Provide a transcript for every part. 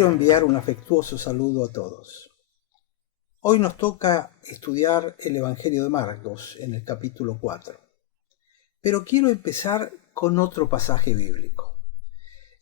quiero enviar un afectuoso saludo a todos. Hoy nos toca estudiar el Evangelio de Marcos en el capítulo 4. Pero quiero empezar con otro pasaje bíblico.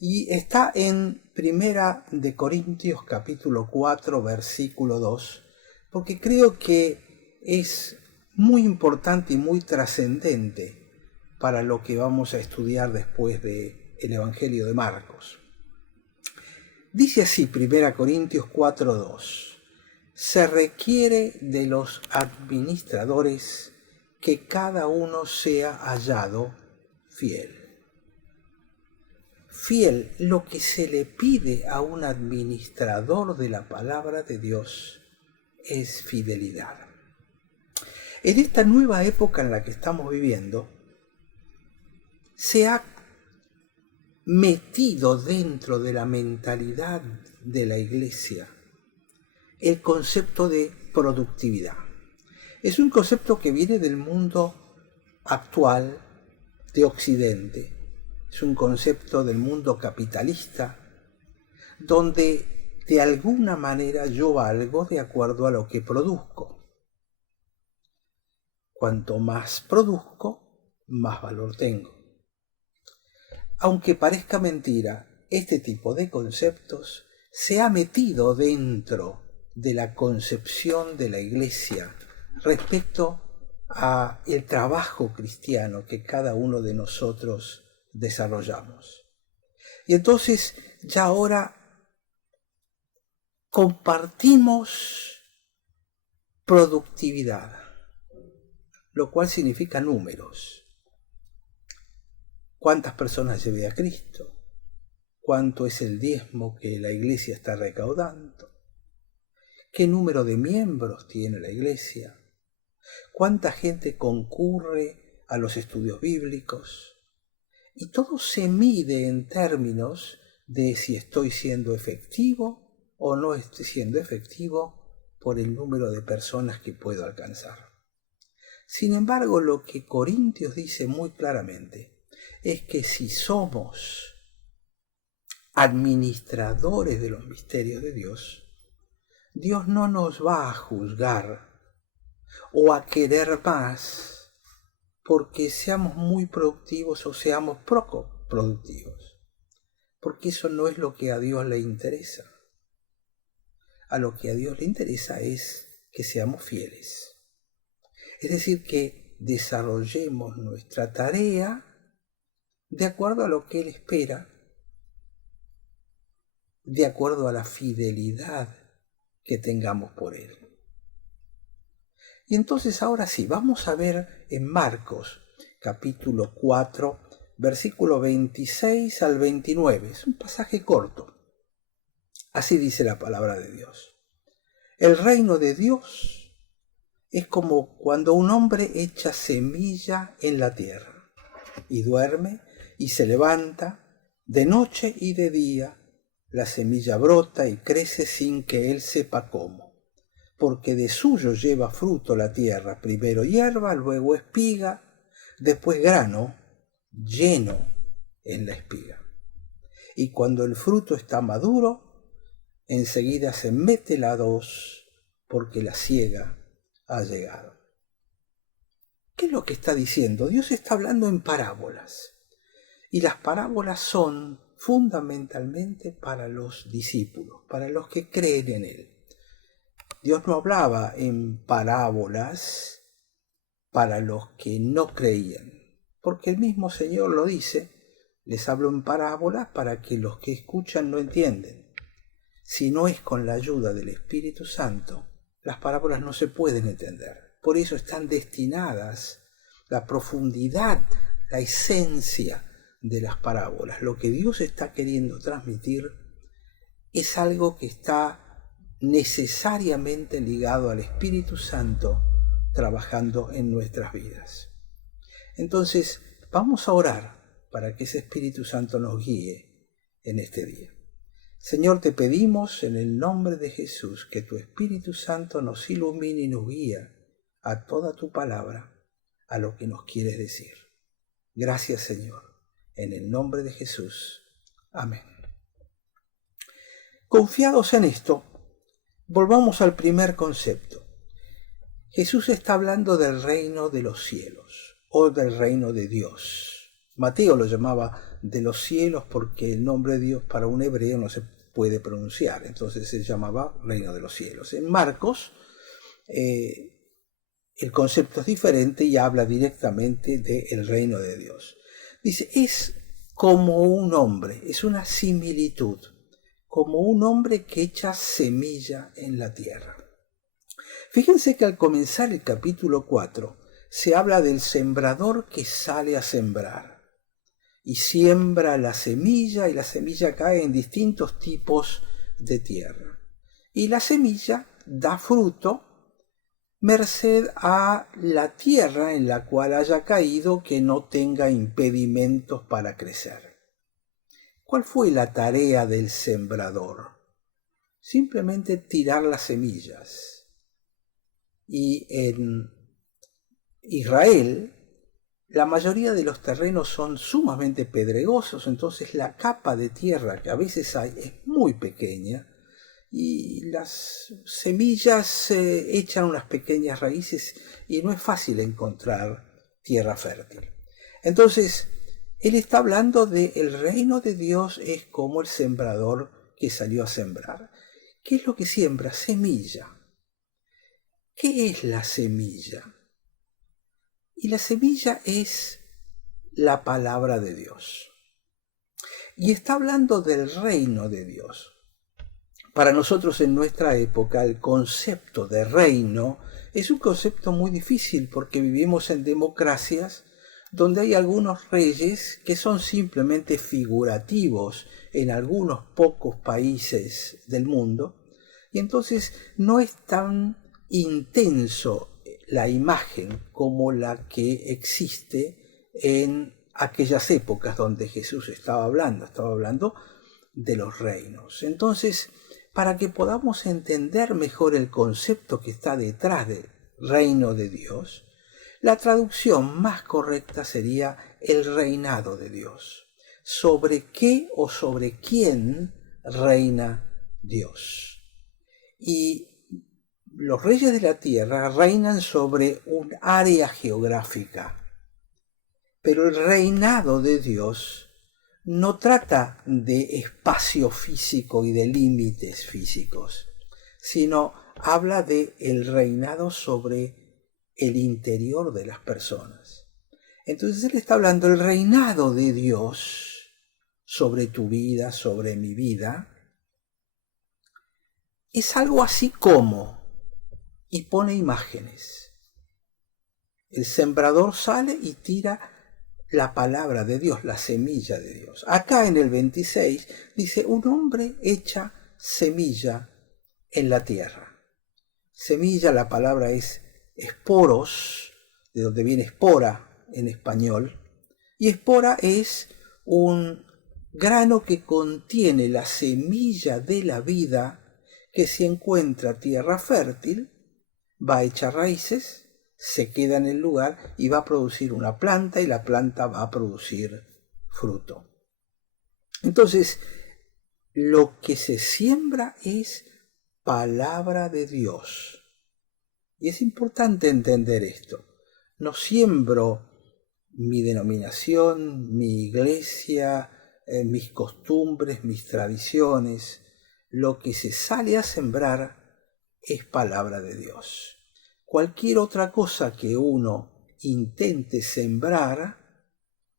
Y está en Primera de Corintios capítulo 4 versículo 2, porque creo que es muy importante y muy trascendente para lo que vamos a estudiar después del Evangelio de Marcos. Dice así 1 Corintios 4:2: se requiere de los administradores que cada uno sea hallado fiel. Fiel, lo que se le pide a un administrador de la palabra de Dios es fidelidad. En esta nueva época en la que estamos viviendo, se ha metido dentro de la mentalidad de la iglesia el concepto de productividad. Es un concepto que viene del mundo actual de Occidente. Es un concepto del mundo capitalista, donde de alguna manera yo valgo de acuerdo a lo que produzco. Cuanto más produzco, más valor tengo. Aunque parezca mentira, este tipo de conceptos se ha metido dentro de la concepción de la iglesia respecto a el trabajo cristiano que cada uno de nosotros desarrollamos. Y entonces ya ahora compartimos productividad, lo cual significa números. ¿Cuántas personas llevé a Cristo? ¿Cuánto es el diezmo que la iglesia está recaudando? ¿Qué número de miembros tiene la iglesia? ¿Cuánta gente concurre a los estudios bíblicos? Y todo se mide en términos de si estoy siendo efectivo o no estoy siendo efectivo por el número de personas que puedo alcanzar. Sin embargo, lo que Corintios dice muy claramente es que si somos administradores de los misterios de Dios, Dios no nos va a juzgar o a querer más porque seamos muy productivos o seamos poco productivos, porque eso no es lo que a Dios le interesa. A lo que a Dios le interesa es que seamos fieles, es decir, que desarrollemos nuestra tarea de acuerdo a lo que Él espera, de acuerdo a la fidelidad que tengamos por Él. Y entonces ahora sí, vamos a ver en Marcos capítulo 4, versículo 26 al 29. Es un pasaje corto. Así dice la palabra de Dios. El reino de Dios es como cuando un hombre echa semilla en la tierra y duerme y se levanta de noche y de día. La semilla brota y crece sin que él sepa cómo, porque de suyo lleva fruto la tierra, primero hierba, luego espiga, después grano lleno en la espiga. Y cuando el fruto está maduro, enseguida se mete la hoz, porque la siega ha llegado. ¿Qué es lo que está diciendo? Dios está hablando en parábolas. Y las parábolas son fundamentalmente para los discípulos, para los que creen en Él. Dios no hablaba en parábolas para los que no creían, porque el mismo Señor lo dice, les hablo en parábolas para que los que escuchan no entienden. Si no es con la ayuda del Espíritu Santo, las parábolas no se pueden entender. Por eso están destinadas la profundidad, la esencia de las parábolas. Lo que Dios está queriendo transmitir es algo que está necesariamente ligado al Espíritu Santo trabajando en nuestras vidas. Entonces, vamos a orar para que ese Espíritu Santo nos guíe en este día. Señor, te pedimos en el nombre de Jesús que tu Espíritu Santo nos ilumine y nos guíe a toda tu palabra, a lo que nos quieres decir. Gracias, Señor. En el nombre de Jesús. Amén. Confiados en esto, volvamos al primer concepto. Jesús está hablando del reino de los cielos o del reino de Dios. Mateo lo llamaba de los cielos porque el nombre de Dios para un hebreo no se puede pronunciar, entonces se llamaba reino de los cielos. En Marcos el concepto es diferente y habla directamente del reino de Dios. Dice, es como un hombre, es una similitud, como un hombre que echa semilla en la tierra. Fíjense que al comenzar el capítulo 4 se habla del sembrador que sale a sembrar y siembra la semilla, y la semilla cae en distintos tipos de tierra. Y la semilla da fruto merced a la tierra en la cual haya caído, que no tenga impedimentos para crecer. ¿Cuál fue la tarea del sembrador? Simplemente tirar las semillas. Y en Israel la mayoría de los terrenos son sumamente pedregosos, entonces la capa de tierra que a veces hay es muy pequeña y las semillas echan unas pequeñas raíces y no es fácil encontrar tierra fértil. Entonces, él está hablando de el reino de Dios es como el sembrador que salió a sembrar. ¿Qué es lo que siembra? Semilla. ¿Qué es la semilla? Y la semilla es la palabra de Dios. Y está hablando del reino de Dios. Para nosotros en nuestra época el concepto de reino es un concepto muy difícil porque vivimos en democracias donde hay algunos reyes que son simplemente figurativos en algunos pocos países del mundo, y entonces no es tan intenso la imagen como la que existe en aquellas épocas donde Jesús estaba hablando de los reinos. Entonces, para que podamos entender mejor el concepto que está detrás del reino de Dios, la traducción más correcta sería el reinado de Dios. ¿Sobre qué o sobre quién reina Dios? Y los reyes de la tierra reinan sobre un área geográfica, pero el reinado de Dios no trata de espacio físico y de límites físicos, sino habla de el reinado sobre el interior de las personas. Entonces él está hablando del reinado de Dios sobre tu vida, sobre mi vida. Es algo así como, y pone imágenes. El sembrador sale y tira la palabra de Dios, la semilla de Dios. Acá en el 26 dice, un hombre echa semilla en la tierra. Semilla, la palabra es esporos, de donde viene espora en español. Y espora es un grano que contiene la semilla de la vida, que si encuentra tierra fértil, va a echar raíces, se queda en el lugar y va a producir una planta, y la planta va a producir fruto. Entonces, lo que se siembra es palabra de Dios. Y es importante entender esto. No siembro mi denominación, mi iglesia, mis costumbres, mis tradiciones. Lo que se sale a sembrar es palabra de Dios. Cualquier otra cosa que uno intente sembrar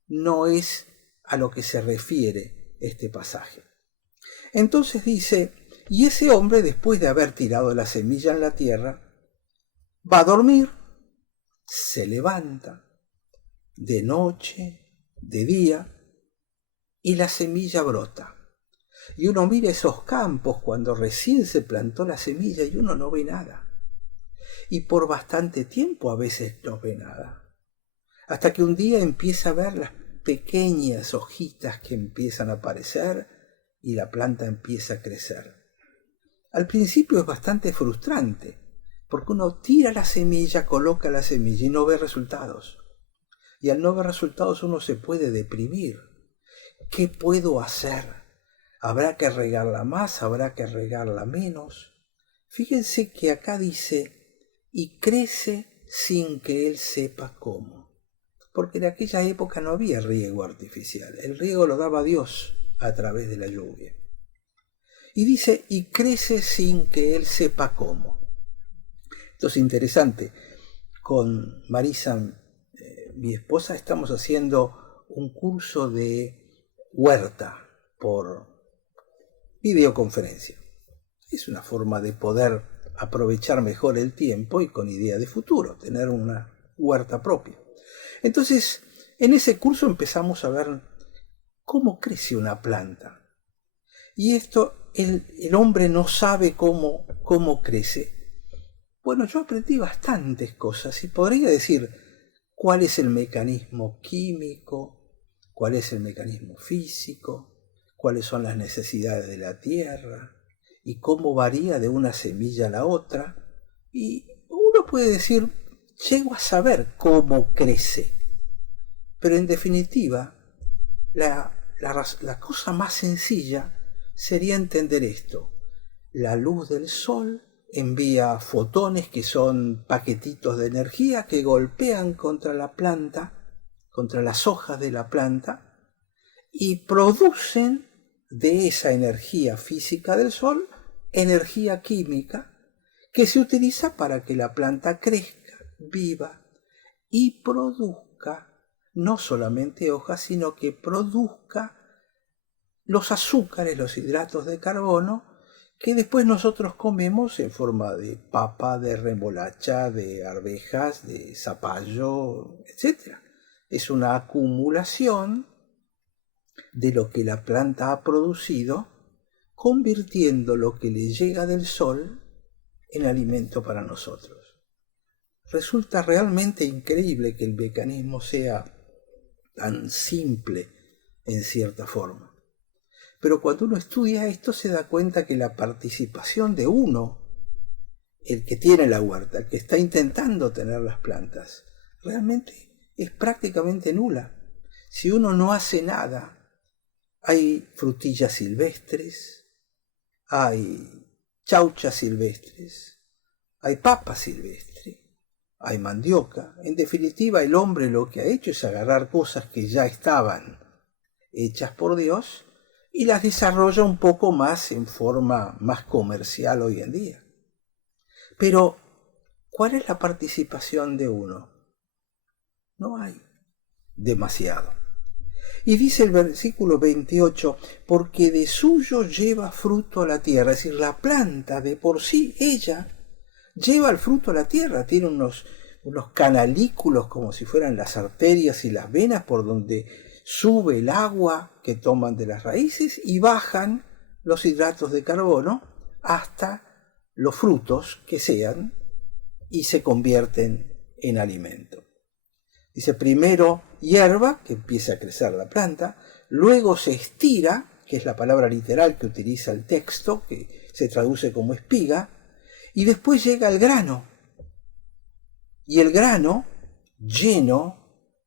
no es a lo que se refiere este pasaje. Entonces dice, y ese hombre, después de haber tirado la semilla en la tierra, va a dormir, se levanta, de noche, de día, y la semilla brota. Y uno mira esos campos cuando recién se plantó la semilla y uno no ve nada. Y por bastante tiempo a veces no ve nada. Hasta que un día empieza a ver las pequeñas hojitas que empiezan a aparecer y la planta empieza a crecer. Al principio es bastante frustrante, porque uno tira la semilla, coloca la semilla y no ve resultados. Y al no ver resultados uno se puede deprimir. ¿Qué puedo hacer ¿Habrá que regarla más? ¿Habrá que regarla menos? Fíjense que acá dice, y crece sin que él sepa cómo. Porque en aquella época no había riego artificial. El riego lo daba Dios a través de la lluvia. Y dice, y crece sin que él sepa cómo. Esto es interesante. Con Marisa, mi esposa, estamos haciendo un curso de huerta por videoconferencia. Es una forma de poder aprovechar mejor el tiempo y con idea de futuro, tener una huerta propia. Entonces, en ese curso empezamos a ver cómo crece una planta. Y esto, el hombre no sabe cómo crece. Bueno, yo aprendí bastantes cosas y podría decir cuál es el mecanismo químico, cuál es el mecanismo físico, cuáles son las necesidades de la tierra y cómo varía de una semilla a la otra. Y uno puede decir, llego a saber cómo crece. Pero en definitiva, la cosa más sencilla sería entender esto. La luz del sol envía fotones que son paquetitos de energía que golpean contra la planta, contra las hojas de la planta, y producen de esa energía física del sol energía química que se utiliza para que la planta crezca, viva y produzca no solamente hojas, sino que produzca los azúcares, los hidratos de carbono, que después nosotros comemos en forma de papa, de remolacha, de arvejas, de zapallo, etc. Es una acumulación de lo que la planta ha producido, convirtiendo lo que le llega del sol en alimento para nosotros. Resulta realmente increíble que el mecanismo sea tan simple en cierta forma. Pero cuando uno estudia esto se da cuenta que la participación de uno, el que tiene la huerta, el que está intentando tener las plantas, realmente es prácticamente nula. Si uno no hace nada, hay frutillas silvestres, hay chauchas silvestres, hay papa silvestre, hay mandioca. En definitiva, el hombre lo que ha hecho es agarrar cosas que ya estaban hechas por Dios y las desarrolla un poco más en forma más comercial hoy en día. Pero, ¿cuál es la participación de uno? No hay demasiado. Y dice el versículo 28, porque de suyo lleva fruto a la tierra, es decir, la planta de por sí, ella, lleva el fruto a la tierra, tiene unos canalículos como si fueran las arterias y las venas por donde sube el agua que toman de las raíces y bajan los hidratos de carbono hasta los frutos que sean y se convierten en alimento. Dice primero hierba, que empieza a crecer la planta, luego se estira, que es la palabra literal que utiliza el texto, que se traduce como espiga, y después llega el grano. Y el grano lleno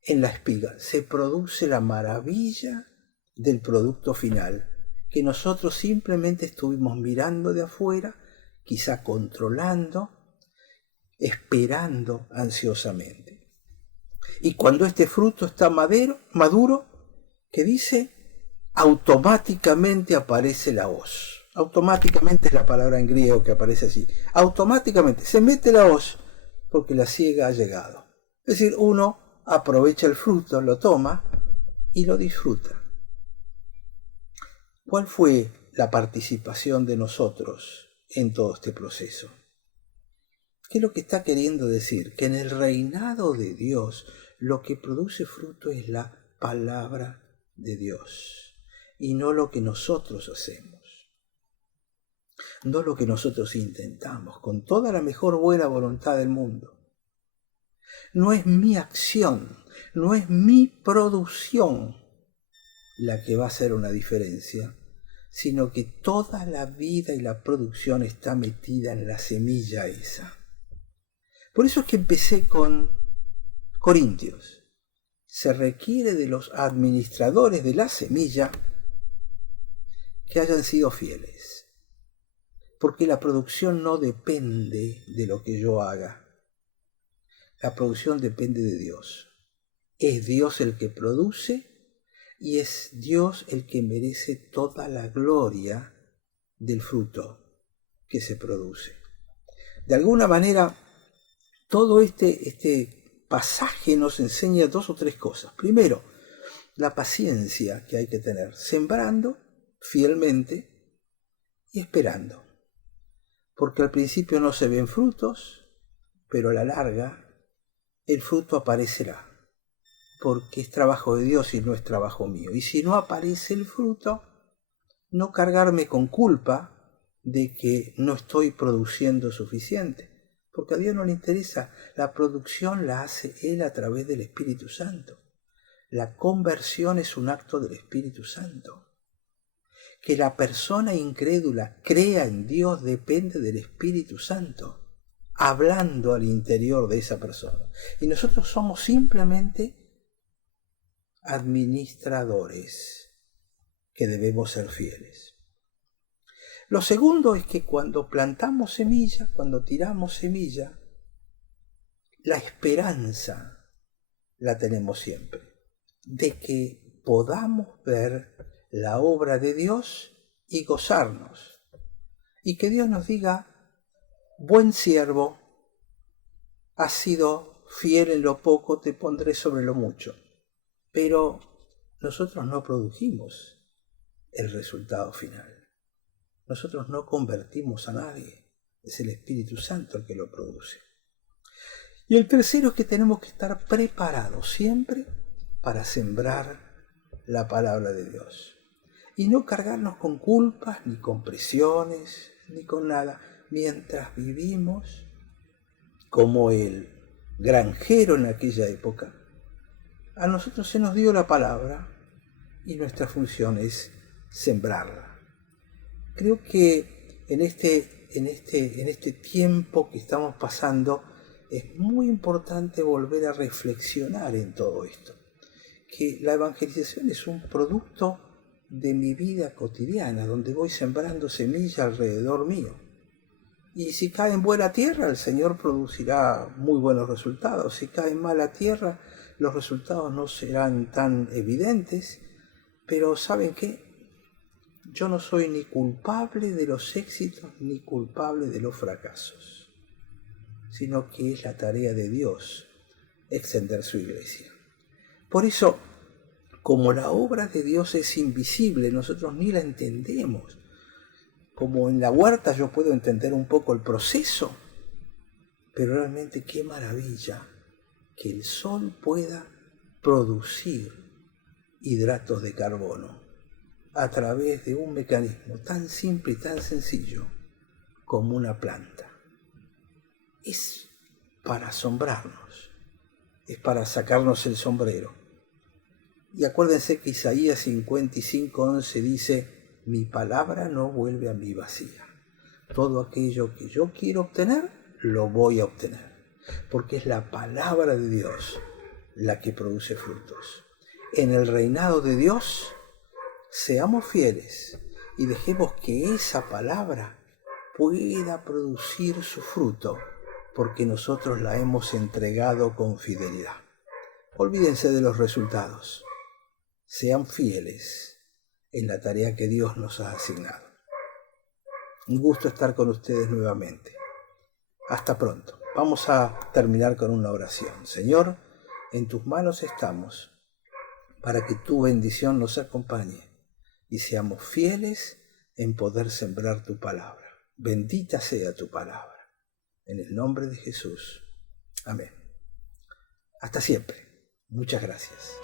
en la espiga. Se produce la maravilla del producto final, que nosotros simplemente estuvimos mirando de afuera, quizá controlando, esperando ansiosamente. Y cuando este fruto está maduro, ¿qué dice? Automáticamente aparece la hoz. Automáticamente es la palabra en griego que aparece allí. Automáticamente se mete la hoz porque la siega ha llegado. Es decir, uno aprovecha el fruto, lo toma y lo disfruta. ¿Cuál fue la participación de nosotros en todo este proceso? ¿Qué es lo que está queriendo decir? Que en el reinado de Dios lo que produce fruto es la palabra de Dios y no lo que nosotros hacemos, no lo que nosotros intentamos con toda la mejor buena voluntad del mundo. No es mi acción, no es mi producción la que va a hacer una diferencia, sino que toda la vida y la producción está metida en la semilla esa. Por eso es que empecé con Corintios. Se requiere de los administradores de la semilla que hayan sido fieles. Porque la producción no depende de lo que yo haga. La producción depende de Dios. Es Dios el que produce y es Dios el que merece toda la gloria del fruto que se produce. De alguna manera, todo este pasaje nos enseña 2 o 3 cosas. Primero, la paciencia que hay que tener, sembrando fielmente y esperando. Porque al principio no se ven frutos, pero a la larga el fruto aparecerá. Porque es trabajo de Dios y no es trabajo mío. Y si no aparece el fruto, no cargarme con culpa de que no estoy produciendo suficiente. Porque a Dios no le interesa. La producción la hace Él a través del Espíritu Santo. La conversión es un acto del Espíritu Santo. Que la persona incrédula crea en Dios depende del Espíritu Santo, hablando al interior de esa persona. Y nosotros somos simplemente administradores que debemos ser fieles. Lo segundo es que cuando plantamos semilla, cuando tiramos semilla, la esperanza la tenemos siempre, de que podamos ver la obra de Dios y gozarnos. Y que Dios nos diga, buen siervo, has sido fiel en lo poco, te pondré sobre lo mucho. Pero nosotros no produjimos el resultado final. Nosotros no convertimos a nadie. Es el Espíritu Santo el que lo produce. Y el tercero es que tenemos que estar preparados siempre para sembrar la palabra de Dios. Y no cargarnos con culpas, ni con presiones, ni con nada. Mientras vivimos como el granjero en aquella época, a nosotros se nos dio la palabra y nuestra función es sembrarla. Creo que en este tiempo que estamos pasando es muy importante volver a reflexionar en todo esto. Que la evangelización es un producto de mi vida cotidiana, donde voy sembrando semilla alrededor mío. Y si cae en buena tierra, el Señor producirá muy buenos resultados. Si cae en mala tierra, los resultados no serán tan evidentes. Pero ¿saben qué? Yo no soy ni culpable de los éxitos ni culpable de los fracasos, sino que es la tarea de Dios extender su iglesia. Por eso, como la obra de Dios es invisible, nosotros ni la entendemos. Como en la huerta yo puedo entender un poco el proceso, pero realmente qué maravilla que el sol pueda producir hidratos de carbono a través de un mecanismo tan simple y tan sencillo como una planta. Es para asombrarnos, es para sacarnos el sombrero. Y acuérdense que Isaías 55:11 dice, mi palabra no vuelve a mí vacía. Todo aquello que yo quiero obtener, lo voy a obtener. Porque es la palabra de Dios la que produce frutos. En el reinado de Dios, seamos fieles y dejemos que esa palabra pueda producir su fruto, porque nosotros la hemos entregado con fidelidad. Olvídense de los resultados. Sean fieles en la tarea que Dios nos ha asignado. Un gusto estar con ustedes nuevamente. Hasta pronto. Vamos a terminar con una oración. Señor, en tus manos estamos para que tu bendición nos acompañe y seamos fieles en poder sembrar tu palabra. Bendita sea tu palabra. En el nombre de Jesús. Amén. Hasta siempre. Muchas gracias.